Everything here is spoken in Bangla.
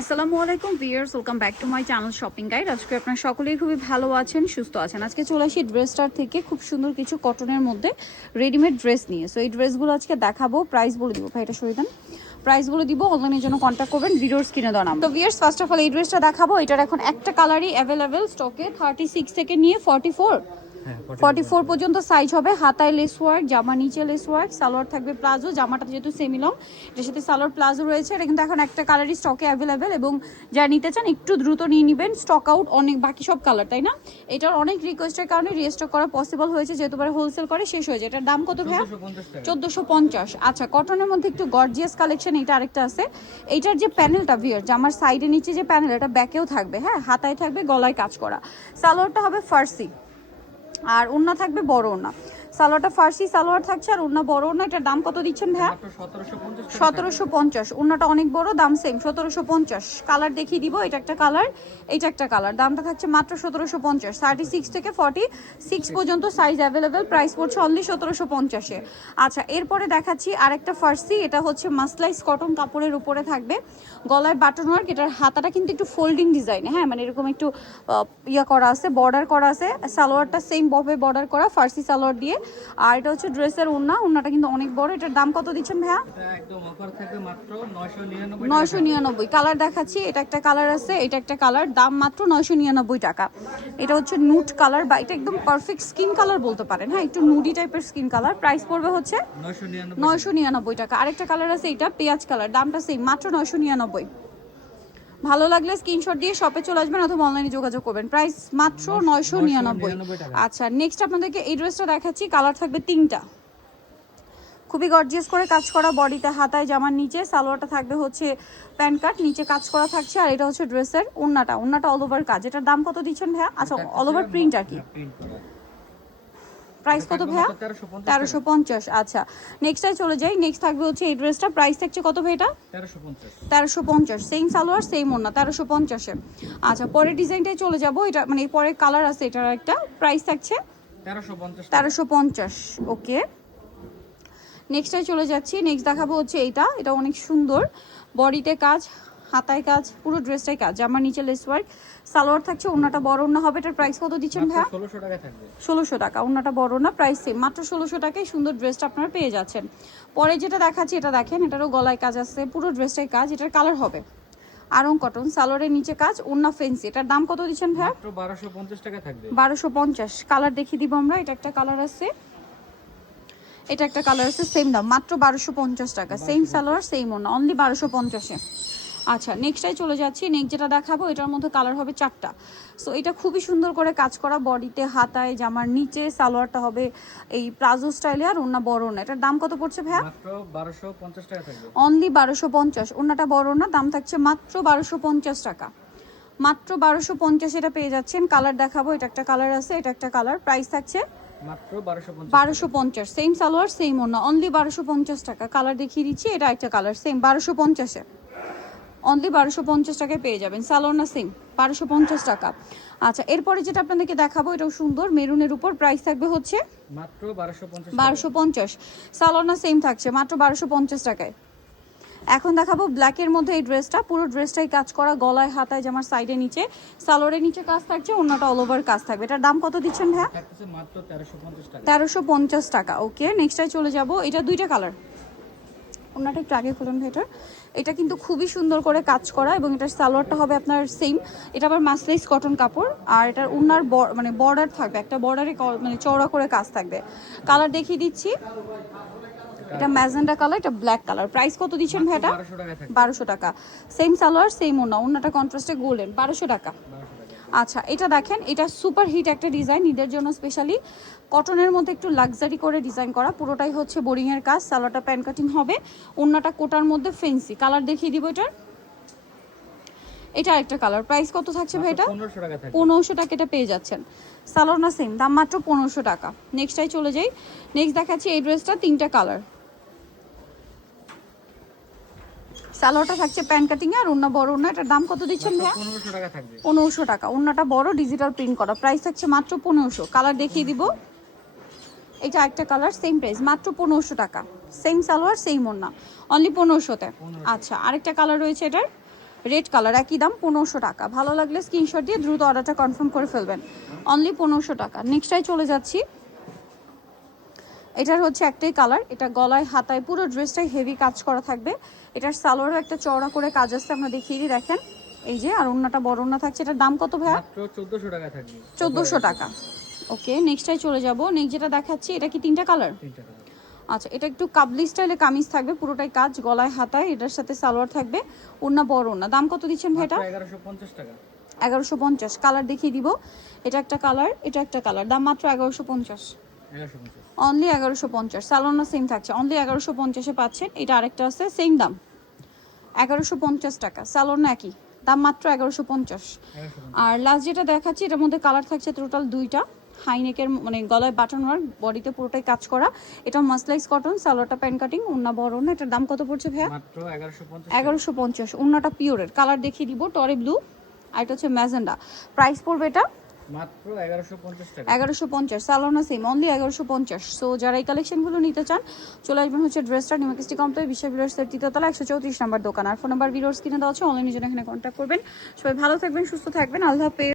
আসসালামু আলাইকুম viewers, welcome back to my channel shopping guide. আজকে আপনারা সকলেই খুবই ভালো আছেন, সুস্থ আছেন। আজকে চলে আসি ড্রেসটার থেকে খুব সুন্দর কিছু কটনের মধ্যে রেডিমেড ড্রেস নিয়ে। সো এই ড্রেসগুলো আজকে দেখাবো, প্রাইস বলে দিব। ভাই এটা সরিয়ে দেন, প্রাইস বলে দিব। অনলাইনের জন্য কন্ট্যাক্ট করবেন ভিডিওর স্ক্রিনে দেওয়া নাম্বার। তো ভিউয়ার্স, ফার্স্ট অফ অল এই ড্রেসটা দেখাবো। এটার এখন একটা কালারই অ্যাভেলেবেল স্টকে, 36 থেকে নিয়ে 44 পর্যন্ত সাইজ হবে। হাতায় লেস ওয়ার্ক, জামা নিচে লেস ওয়ার্ক, সালোয়ার থাকবে প্লাজো। জামাটা যেহেতু সেমি লং, এটার সাথে সালোয়ার প্লাজো রয়েছে। এটা কিন্তু এখন একটা কালারই স্টকে অ্যাভেলেবেল, এবং যারা নিতে চান একটু দ্রুত নিয়ে নেবেন। স্টক আউট অনেক, বাকি সব কালার, তাই না? এটার অনেক রিকোয়েস্টের কারণে রিস্টক করা পসিবল হয়েছে, যেহেতু পরে হোলসেল করে শেষ হয়ে যায়। এটার দাম কত ভাইয়া? 1450। আচ্ছা, কটনের মধ্যে একটু গর্জিয়াস কালেকশন এটা আরেকটা আছে। এইটার যে প্যানেলটা ভিউয়ার, জামার সাইডে নিচে যে প্যানেল, এটা ব্যাকেও থাকবে, হ্যাঁ, হাতায় থাকবে, গলায় কাজ করা। সালোয়ারটা হবে ফার্সি, আর ওড়না থাকবে বড় ওড়না। সালোয়ারটা ফার্সি সালোয়ার থাকছে, আর ওড়না বড় ওড়না। এটার দাম কত দিচ্ছেন ভাইয়া? 1750। ওড়নাটা অনেক বড়, দাম সেম 1750। কালার দেখিয়ে দিব। এটা একটা কালার, এটা একটা কালার। দামটা থাকছে মাত্র 1750। 36 থেকে 46 পর্যন্ত সাইজ অ্যাভেলেবেল। প্রাইস পড়ছে অনলি 1750-এ। আচ্ছা, এরপরে দেখাচ্ছি আরেকটা ফার্সি। এটা হচ্ছে মাসলাইস কটন কাপড়ের উপরে থাকবে, গলায় বাটন ওয়ার্ক। এটার হাতাটা কিন্তু একটু ফোল্ডিং ডিজাইন, হ্যাঁ, মানে এরকম একটু ইয়া করা আছে, বর্ডার করা আছে। সালোয়ারটা সেম ভাবে বর্ডার করা ফার্সি সালোয়ার দিয়ে। আর এটা হচ্ছে ড্রেসের ওড়না। ওড়নাটা কিন্তু অনেক বড়। এটার দাম কত দিচ্ছেন ভাইয়া? এটা একদম অফার থাকবে মাত্র 999 999। কালার দেখাচ্ছি, এটা একটা কালার আছে, এটা একটা কালার। দাম মাত্র 999 টাকা। এটা হচ্ছে নুট কালার, বা এটা একদম পারফেক্ট স্কিন কালার বলতে পারেন, হ্যাঁ, একটু নুডি টাইপের স্কিন কালার। প্রাইস পড়বে হচ্ছে 999 টাকা। আরেকটা কালার আছে, এটা পেঁয়াজ কালার, দামটা সেম, মাত্র 999। ভালো লাগলে স্ক্রিনশট দিয়ে শপে চলে আসবেন অথবা অনলাইনে যোগাযোগ করবেন। প্রাইস মাত্র 999। আচ্ছা, নেক্সট আপনাদেরকে এই ড্রেসটা দেখাচ্ছি। কালার থাকবে তিনটা, খুবই গর্জিয়াস করে কাজ করা। বডিতে, হাতায়, জামার নিচে সালোয়ারটা থাকবে হচ্ছে প্যান্ট কাট, নিচে কাজ করা থাকছে। আর এটা হচ্ছে ড্রেসের ওড়নাটা অল ওভার কাজ। এটার দাম কত দিচ্ছেন ভাইয়া? আচ্ছা, অল ওভার প্রিন্ট আর কি। প্রাইস কত ভাইয়া? 1350। আচ্ছা, নেক্সটটাই চলে যাই। নেক্সট থাকবে হচ্ছে এই ড্রেসটা। প্রাইস থাকছে কত ভাই এটা? 1350। সেম সালোয়ার সেম ওড়না, 1350-এ। আচ্ছা, পরের ডিজাইনটাই চলে যাব। এটা মানে পরের কালার আছে, এটার একটা প্রাইস থাকছে 1350। ওকে, নেক্সটটাই চলে যাচ্ছি। নেক্সট দেখাবো হচ্ছে এটা অনেক সুন্দর। বডিতে কাজ, হাতায় কাজ, পুরো ড্রেসটাই কাজ। জামার নিচে লেস ওয়ার্ক, সালোয়ার থাকছে। ওড়নাটা বড় ওড়না হবে। এটার প্রাইস কত দিচ্ছেন ভাইয়া? 1600 টাকা থাকবে। 1600 টাকা। ওড়নাটা বড় না, প্রাইস সেম, মাত্র 1600 টাকায় সুন্দর ড্রেসটা আপনারা পেয়ে যাচ্ছেন। পরে যেটা দেখাচ্ছি, এটা দেখেন, এটারও গলায় কাজ আছে, পুরো ড্রেসটাই কাজ। এটার কালার হবে আরং কটন, সালোয়ারের নিচে কাজ, ওড়না ফেন্সি। এটার দাম কত দিচ্ছেন ভাইয়া? মাত্র 1250 টাকা থাকবে। 1250। কালার দেখিয়ে দিব আমরা। এটা একটা কালার আছে, এটা একটা কালার আছে, সেম দাম, মাত্র 1250 টাকা। সেম সালোয়ার সেম ওড়না, অনলি 1250-এ। আচ্ছা, নেক্সটটাই চলে যাচ্ছি। নেক্সট যেটা দেখাবো, এটার মধ্যে কালার হবে 4টা। সো এটা খুবই সুন্দর করে কাজ করা, বডিতে, হাতায়, জামার নিচে। সালোয়ারটা হবে এই প্লাজো স্টাইলে, আর ওড়না বড় ওড়না। এটার দাম কত পড়ছে ভাইয়া? মাত্র 1250 টাকা থাকবে। অনলি 1250। ওড়নাটা বড় ওড়না, দাম থাকছে মাত্র 1250 টাকা। মাত্র 1250 এটা পেয়ে যাচ্ছেন। কালার দেখাবো। এটা একটা কালার আছে, এটা একটা কালার। প্রাইস থাকছে মাত্র 1250। 1250। সেম সালোয়ার সেম ওড়না, অনলি 1250 টাকা। কালার দেখিয়ে দিচ্ছি, এটা একটা কালার, সেম 1250-এ। অনলি 1250 টাকায় পেয়ে যাবেন। সালোয়ার না সেম, 1250 টাকা। আচ্ছা, এরপরে যেটা আপনাদেরকে দেখাবো, এটাও সুন্দর মেরুনের উপর। প্রাইস থাকবে হচ্ছে মাত্র 1250। 1250। সালোয়ার না সেম থাকছে, মাত্র 1250 টাকায়। এখন দেখাবো ব্ল্যাকের মধ্যে এই ড্রেসটা। পুরো ড্রেসটাই কাজ করা, গলায়, হাতায়, জামার সাইডে নিচে, সালোয়ারের নিচে কাজ থাকছে, ওড়নাটা অল ওভার কাজ থাকবে। এটার দাম কত দিচ্ছেন ভাইয়া? থাকছে মাত্র 1350 টাকা। 1350 টাকা। ওকে, নেক্সটটাই চলে যাব। এটা দুইটা কালার। ওড়নাটা একটু আগে খুলুন ভেটার। এটা কিন্তু খুবই সুন্দর করে কাজ করা, এবং এটার সালোয়ারটা হবে আপনার সেম। এটা আবার মাসলাইস কটন কাপড়, আর এটার ওড়নার মানে বর্ডার থাকবে, একটা বর্ডারে মানে চওড়া করে কাজ থাকবে। কালার দেখিয়ে দিচ্ছি। এটা ম্যাজেন্ডা কালার, এটা ব্ল্যাক কালার। প্রাইস কত দিচ্ছেন ভাই এটা? 1200 টাকা থাকবে। 1200 টাকা। সেম সালোয়ার সেম ওড়না, ওড়নাটা কন্ট্রাস্টে গোল্ডেন, 1200 টাকা। আচ্ছা, এটা দেখেন, এটা সুপার হিট একটা ডিজাইন, ঈদের জন্য স্পেশালি। কটনের মধ্যে একটু লাক্সারি করে ডিজাইন করা, পুরোটাই হচ্ছে বোরিং এর কাজ। সালোয়ারটা প্যান্ট কাটিং হবে, ওড়নাটা কোটার মধ্যে ফেন্সি। কালার দেখিয়ে দিব এটার। এটা আরেকটা কালার। প্রাইস কত থাকছে ভাই এটা? 1500 টাকা থাকবে। 1500 টাকা এটা পেয়ে যাচ্ছেন। সালোয়ার না সেম, দাম মাত্র 1500 টাকা। নেক্সটটাই চলে যাই। নেক্সট দেখাচ্ছি এই ড্রেসটা, তিনটা কালার। সালোয়ারটা থাকছে প্যান্ট কাটিং এ, আর ওড়না বড় ওড়না। এটার দাম কত দিচ্ছেন ভাইয়া? 1500 টাকা থাকবে। 1500 টাকা। ওড়নাটা বড়, ডিজিটাল প্রিন্ট করা। প্রাইস থাকছে মাত্র 1500। কালার দেখিয়ে দিব। এটা একটা কালার, সেম প্রাইস, মাত্র 1500 টাকা। সেম সালোয়ার সেম ওড়না, অনলি 1500-তে। আচ্ছা, আরেকটা কালার রয়েছে এটার। রেড কালার একই দাম 1500 টাকা। ভালো লাগলে স্ক্রিনশট দিয়ে দ্রুত অর্ডারটা কনফার্ম করে ফেলবেন, অনলি 1500 টাকা। নেক্সটটাই চলে যাচ্ছি, এটার হচ্ছে একটাই কালার, এটা গলায় হাতায় পুরো ড্রেসটাই হেভি কাজ করা থাকবে। এটার সালোয়ারও একটা চওড়া করে কাজ আছে, আমরা দেখিয়ে দিই, দেখেন এই যে। আর ওন্নাটা বড় ওন্না থাকছে। এটার দাম কত ভাইয়া? মাত্র 1400 টাকা থাকবে। 1400 টাকা। ওকে, নেক্সটটাই চলে যাব। নেক্সট যেটা দেখাচ্ছি, এটা কি তিনটা কালার? 3টা কালার। আচ্ছা, এটা একটু কাবলি স্টাইলে কামিজ থাকবে, পুরোটাই কাজ, গলায় হাতায়, এটার সাথে সালোয়ার থাকবে, ওন্না বড় ওন্না। দাম কত দিচ্ছেন ভাই এটা? মাত্র 1150 টাকা। 1150। কালার দেখিয়ে দিব, এটা একটা কালার, এটা একটা কালার, দাম মাত্র 1150। 1150। অনলি 1150। সালোনা সেম থাকছে, অনলি 1150-এ পাচ্ছেন। এটা আরেকটা আছে সেম দাম 1150 টাকা। সালোনা একই দাম, মাত্র 1150। 1150। আর লাস্ট যেটা দেখাচ্ছি, এটার মধ্যে কালার থাকছে টোটাল দুইটা। হাইনেকের মানে গলায় বাটন ওয়ার্ক, বডিতে পুরোটাই কাজ করা। এটা মাসলাইজ কটন, সালোয়ারটা প্যান কাটিং, ওন্না বড় ওন্না। এটার দাম কত পড়ছে ভাইয়া? মাত্র 1150। 1150। ওন্নাটা পিওরের। কালার দেখিয়ে দিব, টরে ব্লু, আর এটা হচ্ছে ম্যাজেন্ডা। প্রাইস পড়বে এটা মাত্র 1150 টাকা। 1150। সালোনা সেম, অনলি 1150। সো যারা এই কালেকশনগুলো নিতে চান চলে আসবেন হচ্ছে ড্রেসটা নিউমার্কেস্টি কমপ্লেক্স, বিশ্ব বিলর্সের 3য় তলা 134 নাম্বার দোকান। আর ফোন নাম্বার ভিডিওস কিনে দেওয়া আছে, অনলাইনে জন্য এখানে কন্ট্যাক্ট করবেন। সবাই ভালো থাকবেন, সুস্থ থাকবেন, আল্লাহ হাফেজ।